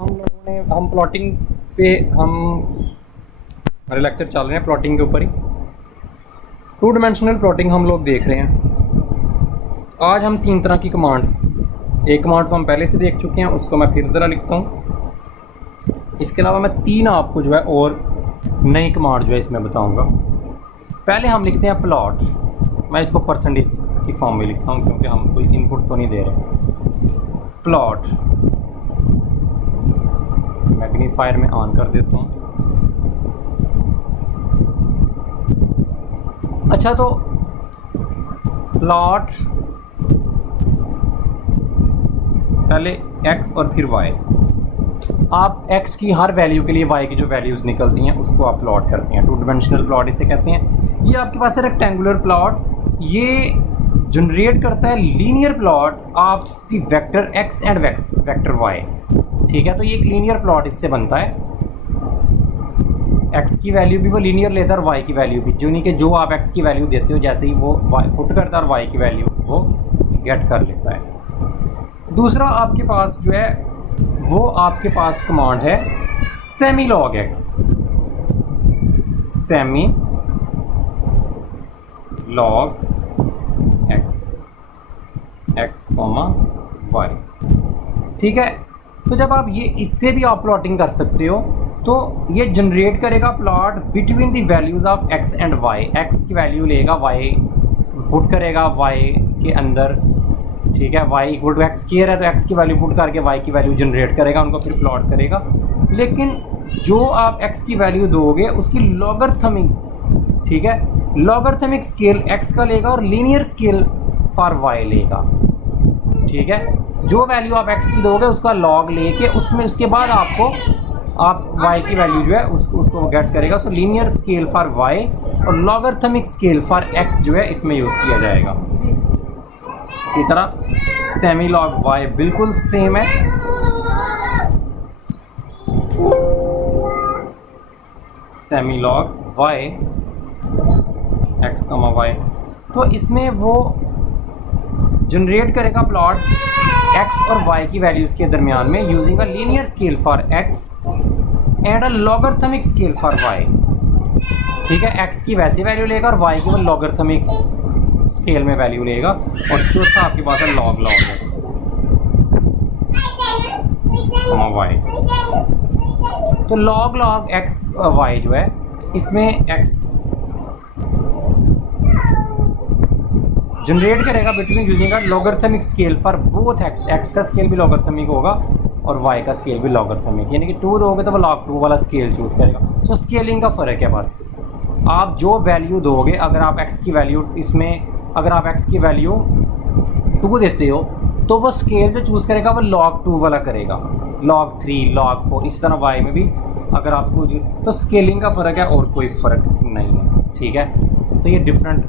हम प्लॉटिंग पे हमारे लेक्चर चल रहे हैं प्लॉटिंग के ऊपर ही। टू डिमेंशनल प्लॉटिंग हम लोग देख रहे हैं। आज हम 3 तरह की कमांड्स, एक कमांड तो हम पहले से देख चुके हैं, उसको मैं फिर ज़रा लिखता हूँ। इसके अलावा मैं 3 आपको जो है और नई कमांड जो है इसमें बताऊँगा। पहले हम लिखते हैं प्लॉट। मैं इसको परसेंटेज की फॉर्म में लिखता हूँ क्योंकि हम कोई इनपुट तो नहीं दे रहे। प्लॉट मैग्नीफायर में ऑन कर देता हूँ। अच्छा, तो प्लॉट पहले x और फिर y। आप x की हर वैल्यू के लिए y की जो वैल्यूज़ निकलती हैं उसको आप प्लॉट करते हैं। टू डिमेंशनल प्लॉट इसे कहते हैं। ये आपके पास है रेक्टेंगुलर प्लॉट, ये जनरेट करता है linear plot of the vector x and vector y। ठीक है, तो ये एक लीनियर प्लॉट इससे बनता है। x की वैल्यू भी वो लीनियर लेता है और y की वैल्यू भी, जो नहीं कि जो आप x की वैल्यू देते हो जैसे ही वो y पुट करता है और y की वैल्यू वो गेट कर लेता है। दूसरा आपके पास जो है वो आपके पास कमांड है semi log x। Semi log x comma y। ठीक है, तो जब आप ये इससे भी आप प्लॉटिंग कर सकते हो तो ये जनरेट करेगा plot between the values of x and y। x की वैल्यू लेगा, y पुट करेगा y के अंदर। ठीक है, y equal to x square है तो x की वैल्यू पुट करके y की वैल्यू जनरेट करेगा, उनको फिर प्लॉट करेगा। लेकिन जो आप x की वैल्यू दोगे उसकी लॉगरिथमिक, ठीक है, लॉगरिथमिक स्केल x का लेगा और लीनियर स्केल फॉर y लेगा। ठीक है, जो वैल्यू आप x की दोगे उसका लॉग लेके उसमें उसके बाद आप y की वैल्यू जो है उसको गेट करेगा। सो लीनियर स्केल फॉर y और लॉगरिथमिक स्केल फॉर x जो है इसमें यूज़ किया जाएगा। इसी तरह सेमी लॉग y बिल्कुल सेम है। Semi log y x, y, तो इसमें वो जनरेट करेगा प्लॉट x और y की वैल्यूज़ के दरमियान में using a linear scale for x and a logarithmic scale for y। ठीक है, x की वैसी वैल्यू लेगा और y की वो लॉगरिथमिक स्केल में वैल्यू लेगा। और चौथा आपके पास है लॉग x y। तो लॉग x y जो है इसमें x जनरेट करेगा between using a logarithmic scale for both x का स्केल भी लॉगरिथमिक होगा और y का स्केल भी लॉगरिथमिक, यानी कि 2 दोगे तो वो log 2 वाला स्केल चूज़ करेगा। सो स्केलिंग का फ़र्क है बस। आप जो वैल्यू दोगे, अगर आप x की वैल्यू इसमें अगर आप x की वैल्यू 2 देते हो तो वो स्केल जो चूज़ करेगा वो log 2 वाला करेगा, log 3, log 4। इस तरह y में भी अगर आपको, तो स्केलिंग का फ़र्क है और कोई फ़र्क नहीं है। ठीक है, तो ये डिफरेंट,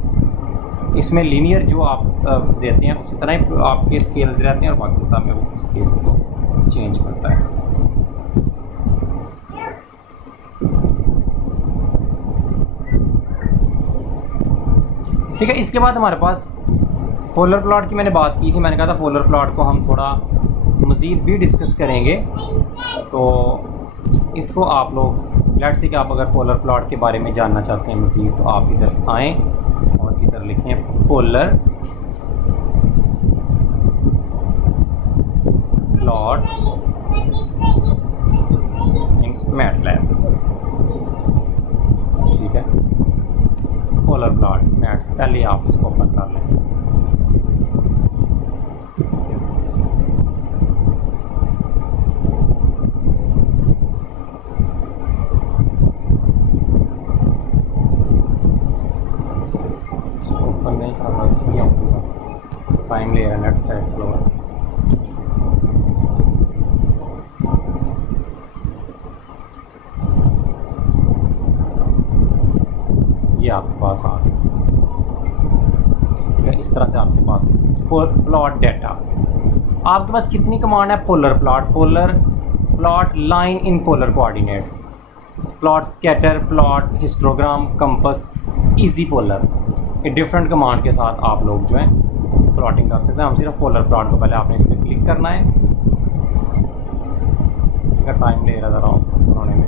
इसमें लीनियर जो आप देते हैं उसी तरह ही आपके स्केल्स रहते हैं और बाकी सब में वो स्केल्स को चेंज करता है। ठीक है, इसके बाद हमारे पास पोलर प्लॉट की मैंने बात की थी। मैंने कहा था पोलर प्लॉट को हम थोड़ा मज़ीद भी डिस्कस करेंगे। तो इसको आप लोग लेट्स से कि आप अगर पोलर प्लॉट के बारे में जानना चाहते हैं मज़ीद तो आप इधर से आएँ और इधर लिखें पोलर प्लॉट इन मैटलैब। ठीक है, पोलर प्लॉट्स मैट्स, पहले आप इसको ओपन कर लें। ओपन नहीं कर रहा, टाइम ले रहा है, नेट साइड स्लो है। ये आपके पास आ गया। ठीक है, इस तरह से आपके पास प्लॉट डाटा। आपके पास कितनी कमांड है? Polar plot line in polar coordinates, plot scatter, plot histogram, compass, easy polar. ये डिफरेंट कमांड के साथ आप लोग जो है प्लॉटिंग कर सकते हैं। हम सिर्फ पोलर प्लॉट को पहले आपने इस पर क्लिक करना है। का टाइम ले रहा था बनाने में।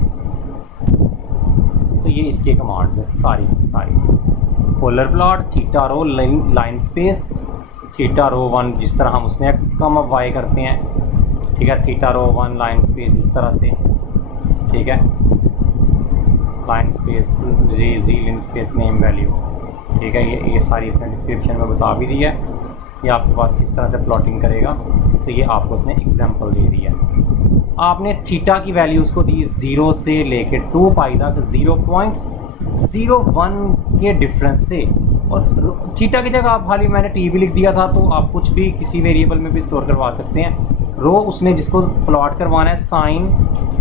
तो ये इसके कमांड्स हैं सारी की सारी। Polar plot, theta rho line space, theta rho 1 जिस तरह हम उसमें एक्स कॉमा वाई करते हैं, ठीक है, थीटा रो 1 लाइन स्पेस इस तरह से, ठीक है, लाइन स्पेस जी लिन स्पेस नेम वैल्यू, ठीक है। ये सारी इसने डिस्क्रिप्शन में बता भी दी है ये आपके पास किस तरह से प्लॉटिंग करेगा। तो ये आपको उसने एग्जांपल दे दी है। आपने थीटा की वैल्यूज़ को दी 0 से लेके 2 पाई तक 0.01 के डिफरेंस से, और थीटा की जगह आप खाली मैंने टी भी लिख दिया था, तो आप कुछ भी किसी वेरिएबल में भी स्टोर करवा सकते हैं। रो उसने जिसको प्लॉट करवाना है साइन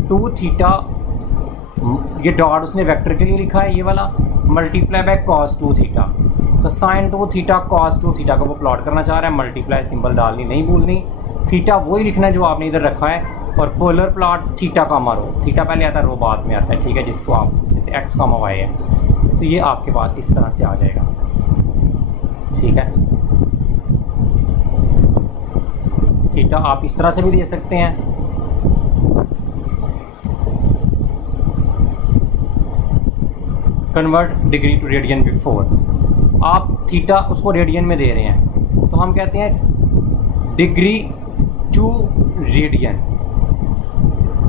2 थीटा, ये डॉट उसने वेक्टर के लिए लिखा है ये वाला, मल्टीप्लाई बाय कॉस 2 थीटा। तो साइन 2 थीटा कॉस 2 थीटा को वो प्लॉट करना चाह रहा है, मल्टीप्लाई सिंबल डालनी नहीं भूलनी, थीटा वही लिखना है जो आपने इधर रखा है, और पोलर प्लॉट थीटा कामा रो, थीटा पहले आता है रो बाद में आता है, ठीक है, जिसको आप जैसे एक्स कामा वाई है, तो ये आपके पास इस तरह से आ जाएगा, ठीक है। थीटा आप इस तरह से भी दे सकते हैं, convert degree to radian before, आप थीटा उसको रेडियन में दे रहे हैं तो हम कहते हैं डिग्री टू रेडियन,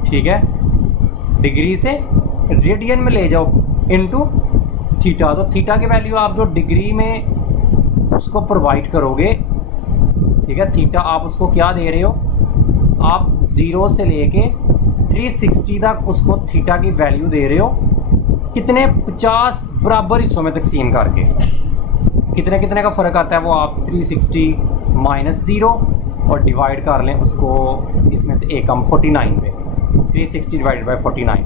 ठीक है, डिग्री से रेडियन में ले जाओ इनटू थीटा। तो थीटा की वैल्यू आप जो डिग्री में उसको प्रोवाइड करोगे, ठीक है, थीटा आप उसको क्या दे रहे हो, आप 0 से लेके 360 तक उसको थीटा की वैल्यू दे रहे हो, कितने 50 बराबर हिस्सों में तकसीम करके, कितने कितने का फ़र्क आता है वो आप 360 माइनस 0 और डिवाइड कर लें उसको इसमें से एक हम 49 पे, 360 डिवाइडेड बाई 49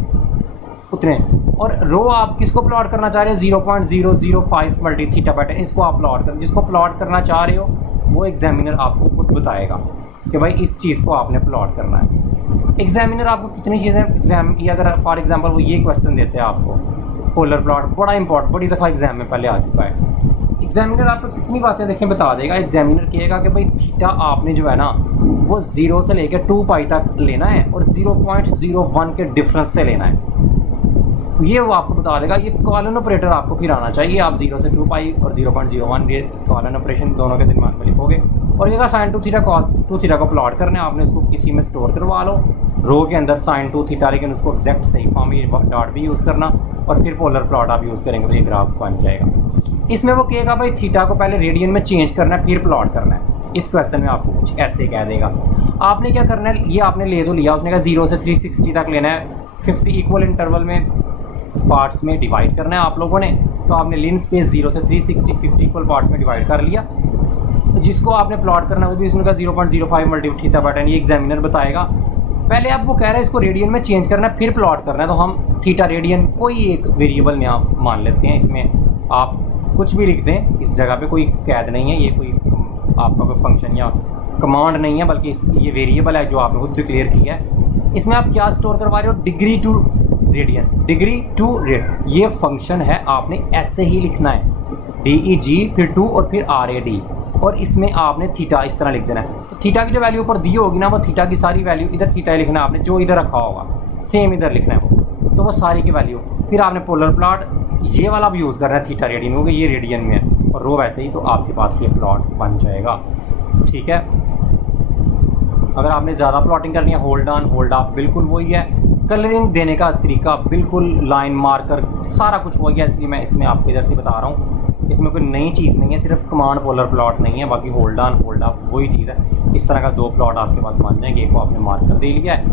उतने। और रो आप किसको प्लॉट करना चाह रहे हैं, 0.005 मल्टी थीटा बाय 10, इसको आप प्लॉट कर, जिसको प्लॉट करना चाह रहे हो वो एग्जामिनर आपको खुद बताएगा कि भाई इस चीज़ को आपने प्लॉट करना है। एग्जामिनर आपको कितनी चीज़ें ये अगर फॉर एग्जांपल वो ये क्वेश्चन देते हैं आपको, पोलर प्लॉट बड़ा इंपॉर्टेंट, बड़ी दफ़ा एग्जाम में पहले आ चुका है, एग्जामिनर आपको कितनी बातें देखें बता देगा। एग्जामिनर कहेगा कि भाई थीटा आपने जो है ना वो 0 से लेकर 2 पाई तक लेना है और 0.01 के डिफरेंस से लेना है, ये वो आपको बता देगा। ये कॉलन ऑपरेटर आपको फिर आना चाहिए, आप 0 से 2 पाई और 0.01 ये कॉलन ऑपरेशन दोनों के दिमाग में लिखोगे, और ये साइन 2 थीटा कॉस 2 थीटा को प्लॉट करना है, आपने उसको किसी में स्टोर करवा लो रो के अंदर साइन 2 थीटा, लेकिन उसको एग्जैक्ट सही फॉर्म में डॉट भी यूज़ करना, और फिर पोलर प्लॉट आप यूज़ करेंगे तो ये ग्राफ बन जाएगा। इसमें वो कहेगा भाई थीटा को पहले रेडियन में चेंज करना है फिर प्लॉट करना है। इस क्वेश्चन में आपको कुछ ऐसे कह देगा। आपने क्या करना है, ये आपने ले तो लिया, उसने कहा 0 से 360 तक लेना है, 50 इक्वल इंटरवल में पार्ट्स में डिवाइड करना है आप लोगों ने। तो आपने लिन स्पेस 0 से 360 50 इक्वल पार्ट्स में डिवाइड कर लिया। तो जिसको आपने प्लॉट करना है वो भी उसने कहा 0.05 मल्टी थीटा बाय 10, ये एग्जामिनर बताएगा। पहले आप वो कह रहे हैं इसको रेडियन में चेंज करना है फिर प्लॉट करना है, तो हम थीटा रेडियन कोई एक वेरिएबल में आप मान लेते हैं, इसमें आप कुछ भी लिख दें, इस जगह पे कोई कैद नहीं है, ये कोई आपका कोई फंक्शन या कमांड नहीं है, बल्कि ये वेरिएबल है जो आपने खुद डिक्लेयर किया है। इसमें आप क्या स्टोर करवा रहे हो, degree to radian, degree to rad, ये फंक्शन है, आपने ऐसे ही लिखना है, DEG फिर 2 और फिर RAD, और इसमें आपने थीटा इस तरह लिख देना है। तो थीटा की जो वैल्यू ऊपर दी होगी ना, वो थीटा की सारी वैल्यू इधर थीटा ही लिखना है आपने, जो इधर रखा होगा सेम इधर लिखना है वो, तो वो सारी की वैल्यू। फिर आपने पोलर प्लॉट ये वाला भी यूज़ करना है, थीटा रेडियन होगा, ये रेडियन में है, और रो वैसे ही, तो आपके पास ये प्लॉट बन जाएगा, ठीक है। अगर आपने ज़्यादा प्लॉटिंग करनी है, होल्ड ऑन होल्ड ऑफ बिल्कुल वही है, कलरिंग देने का तरीका बिल्कुल लाइन मार्कर सारा कुछ वही है, इसलिए मैं इसमें आपको इधर से बता रहा हूँ। इसमें कोई नई चीज़ नहीं है, सिर्फ कमांड पोलर प्लॉट नहीं है, बाकी होल्ड ऑन होल्ड ऑफ वही चीज़ है। इस तरह का 2 प्लॉट आपके पास बन जाएंगे, एक को आपने मार्कर दे लिया है,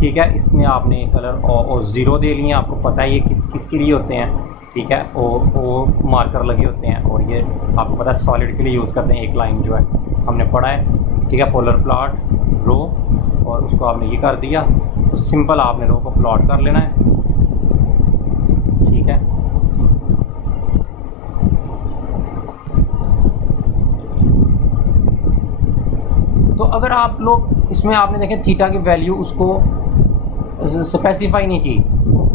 ठीक है, इसमें आपने कलर और 0 दे लिए, आपको पता है ये किसके लिए होते हैं, ठीक है, ओ मार्कर लगे होते हैं, और ये आपको पता है सॉलिड के लिए यूज़ करते हैं, एक लाइन जो है हमने पढ़ा है, ठीक है। पोलर प्लॉट रो, और उसको आपने ये कर दिया, तो सिंपल आपने रो को प्लॉट कर लेना है, ठीक है। तो अगर आप लोग इसमें आपने देखें थीटा की वैल्यू उसको स्पेसिफाई नहीं की,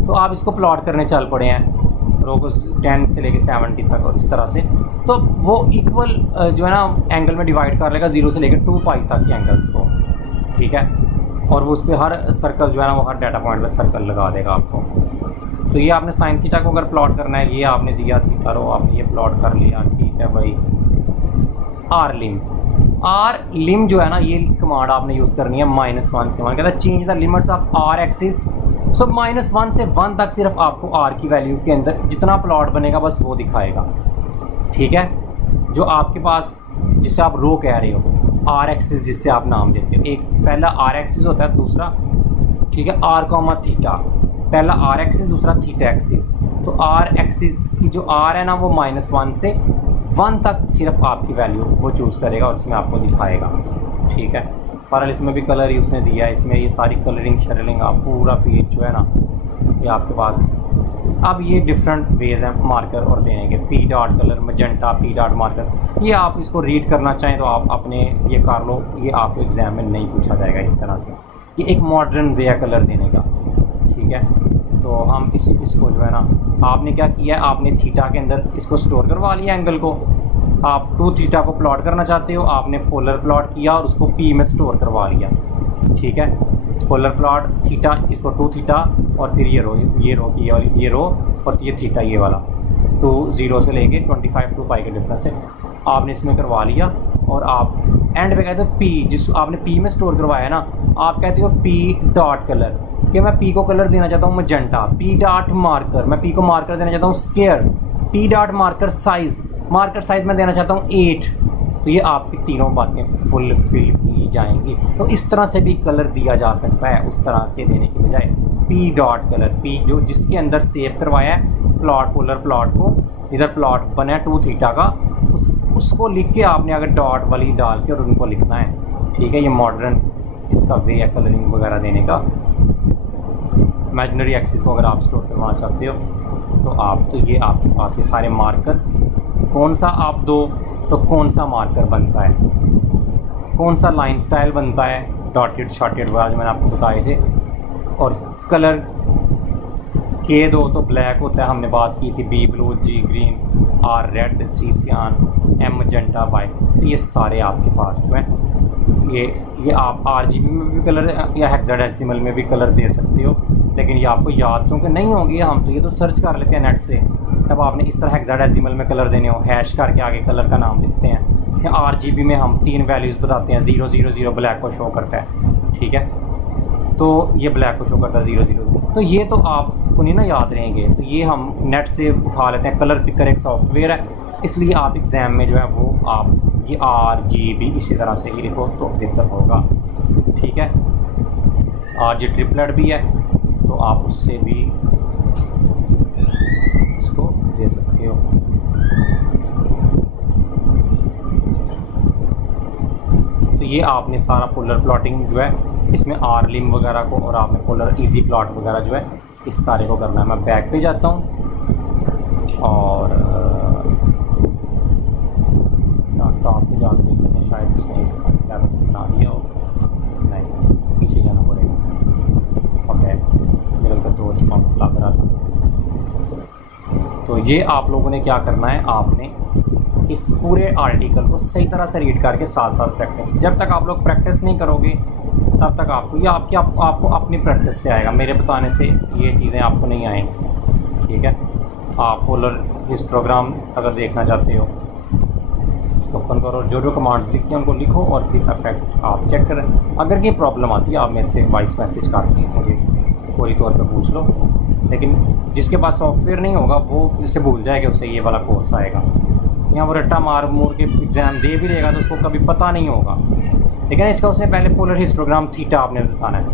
तो आप इसको प्लॉट करने चल पड़े हैं रो को 10 से लेके 70 तक, और इस तरह से, तो वो इक्वल जो है ना एंगल में डिवाइड कर लेगा 0 से लेकर 2 पाई तक के एंगल्स को, ठीक है। और वो उस पर हर सर्कल जो है ना वो हर डाटा पॉइंट पे सर्कल लगा देगा आपको। तो ये आपने साइन थीटा को अगर प्लॉट करना है, ये आपने दिया थीटा रो, आपने ये प्लॉट कर लिया, ठीक है भाई। आर लिम जो है ना, ये कमांड आपने यूज़ करनी है -1 से 1, कहता है change the limits of our axis. So -1 से 1 तक सिर्फ आपको आर की वैल्यू के अंदर जितना प्लॉट बनेगा बस वो दिखाएगा, ठीक है। जो आपके पास जिसे आप रो कह रहे हो, आर एक्सिस जिससे आप नाम देते हो, एक पहला आर एक्सिस होता है, दूसरा ठीक है आर कॉमा थीटा, पहला आर एक्सिस दूसरा थीटा एक्सिस। तो आर एक्सिस की जो आर है ना वो -1 से 1 तक सिर्फ आपकी वैल्यू वो चूज़ करेगा और इसमें आपको दिखाएगा, ठीक है। पर इसमें भी कलर ही उसने दिया है, इसमें ये सारी कलरिंग शरलिंग आप पूरा पेज जो है ना ये आपके पास। अब ये डिफरेंट वेज हैं मार्कर और देने के, P dot colour, magenta, P dot marker. ये आप इसको रीड करना चाहें तो आप अपने ये कर लो, ये आपको एग्ज़ाम में नहीं पूछा जाएगा इस तरह से। ये एक मॉडर्न वे है कलर देने का, ठीक है। तो हम इसको जो है ना, आपने क्या किया है, आपने थीटा के अंदर इसको स्टोर करवा लिया एंगल को। आप 2 थीटा को प्लॉट करना चाहते हो, आपने पोलर प्लॉट किया और उसको पी में स्टोर करवा लिया, ठीक है। पोलर प्लॉट थीटा, इसको 2 थीटा और फिर ये रो की ये वाली ये रो और ये थीटा ये वाला 2 0 से लेके 25 टू पाई के डिफरेंस है आपने इसमें करवा लिया। और आप एंड पे कहते हो पी, जिस आपने पी में स्टोर करवाया है ना, आप कहते हो पी डॉट कलर कि मैं पी को कलर देना चाहता हूँ मजेंटा। पी डॉट मार्कर, मैं पी को मार्कर देना चाहता हूँ square. P dot marker size मैं देना चाहता हूँ 8। तो ये आपकी तीनों बातें फुलफिल की जाएंगी। तो इस तरह से भी कलर दिया जा सकता है, उस तरह से देने की बजाय पी डॉट कलर, पी जो जिसके अंदर सेव करवाया है प्लॉट, पोलर प्लॉट को, इधर प्लॉट बना है 2 थीटा का, उसको लिख के आपने अगर डॉट वाली डाल के और उनको लिखना है, ठीक है। ये मॉडर्न इसका वे है कलरिंग वगैरह देने का। इमेजिनरी एक्सिस को अगर आप स्टोर करवाना चाहते हो तो आप, तो ये आपके पास ये सारे मार्कर, कौन सा आप दो तो कौन सा मार्कर बनता है, कौन सा लाइन स्टाइल बनता है, डॉटेड शॉर्टेड वगैरह जो मैंने आपको बताए थे। और कलर के दो तो ब्लैक होता है, हमने बात की थी, B blue, G green, R red, C cyan, M magenta, Y. तो ये सारे आपके पास जो है ये आप RGB में भी कलर या हेक्साडेसिमल में भी कलर दे सकते हो, लेकिन ये आपको याद चूँकि नहीं होंगी, हम तो ये तो सर्च कर लेते हैं नेट से। तब आपने इस तरह हेक्साडेसिमल में कलर देने हो, हैश करके आगे कलर का नाम लिखते हैं। या RGB में हम 3 वैल्यूज़ बताते हैं, 0 0 0 ब्लैक को शो करता है, ठीक है। तो ये ब्लैक को शो करता है 0 0। तो ये तो आपको नहीं ना याद रहेंगे, तो ये हम नेट से उठा लेते हैं। कलर पिकर एक सॉफ्टवेयर है, इसलिए आप एग्ज़ाम में जो है वो आप ये RGB इसी तरह से ही लिखो तो बेहतर होगा, ठीक है। RG ट्रिपलेट भी है तो आप उससे भी इसको दे सकते हो। तो ये आपने सारा पोलर प्लॉटिंग जो है इसमें आर लिम वगैरह को, और आपने पोलर इजी प्लॉट वगैरह जो है इस सारे को करना है। मैं बैक पे जाता हूँ और टॉप पे जाकर देख लेते हैं, शायद उसने एक लेवल से बना दिया हो, नहीं पीछे जाना पड़ेगा। मेरे का 2 दफ़ा लग रहा था। तो ये आप लोगों ने क्या करना है, आपने इस पूरे आर्टिकल को सही तरह से रीड करके साथ साथ प्रैक्टिस, जब तक आप लोग प्रैक्टिस नहीं करोगे तब तक आपको ये आपको अपनी प्रैक्टिस से आएगा, मेरे बताने से ये चीज़ें आपको नहीं आएंगी, ठीक है। आप पोलर हिस्टोग्राम अगर देखना चाहते हो ओपन करो, जो कमांड्स लिखी हैं उनको लिखो और फिर इफेक्ट आप चेक करें। अगर ये प्रॉब्लम आती है आप मेरे से वॉइस मैसेज करके मुझे फौरी तौर पे पूछ लो, लेकिन जिसके पास सॉफ्टवेयर नहीं होगा वो इसे भूल जाएगा, उसे ये वाला कोर्स आएगा। यहाँ वो रट्टा मार मूर के एग्ज़ाम दे भी देगा तो उसको कभी पता नहीं होगा, लेकिन इसका उसने पहले पोलर हिस्टोग्राम थीटा आपने बताना है,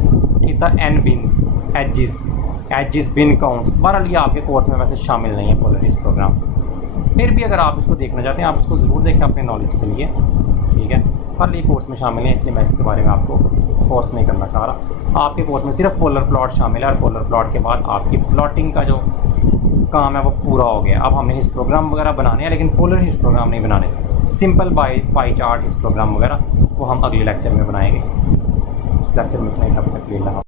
थीटा एन बिन्स, एजिस बिन काउंट्स। बहरहाल ये आपके कोर्स में वैसे शामिल नहीं है पोलर हिस्टोग्राम, फिर भी अगर आप इसको देखना चाहते हैं आप इसको ज़रूर देखें अपने नॉलेज के लिए, ठीक है। पर ये कोर्स में शामिल है इसलिए मैं इसके बारे में आपको फोर्स नहीं करना चाह रहा। आपके कोर्स में सिर्फ पोलर प्लॉट शामिल है और पोलर प्लॉट के बाद आपकी प्लॉटिंग का जो काम है वो पूरा हो गया। अब हमने हिस्टोग्राम वगैरह बनाने हैं, लेकिन पोलर हिस्टोग्राम नहीं बनाने, सिंपल पाई चार्ट हिस्टोग्राम वगैरह वो हम अगले लेक्चर में बनाएंगे। इस लेक्चर में इतना ही, तब तक ले लगा।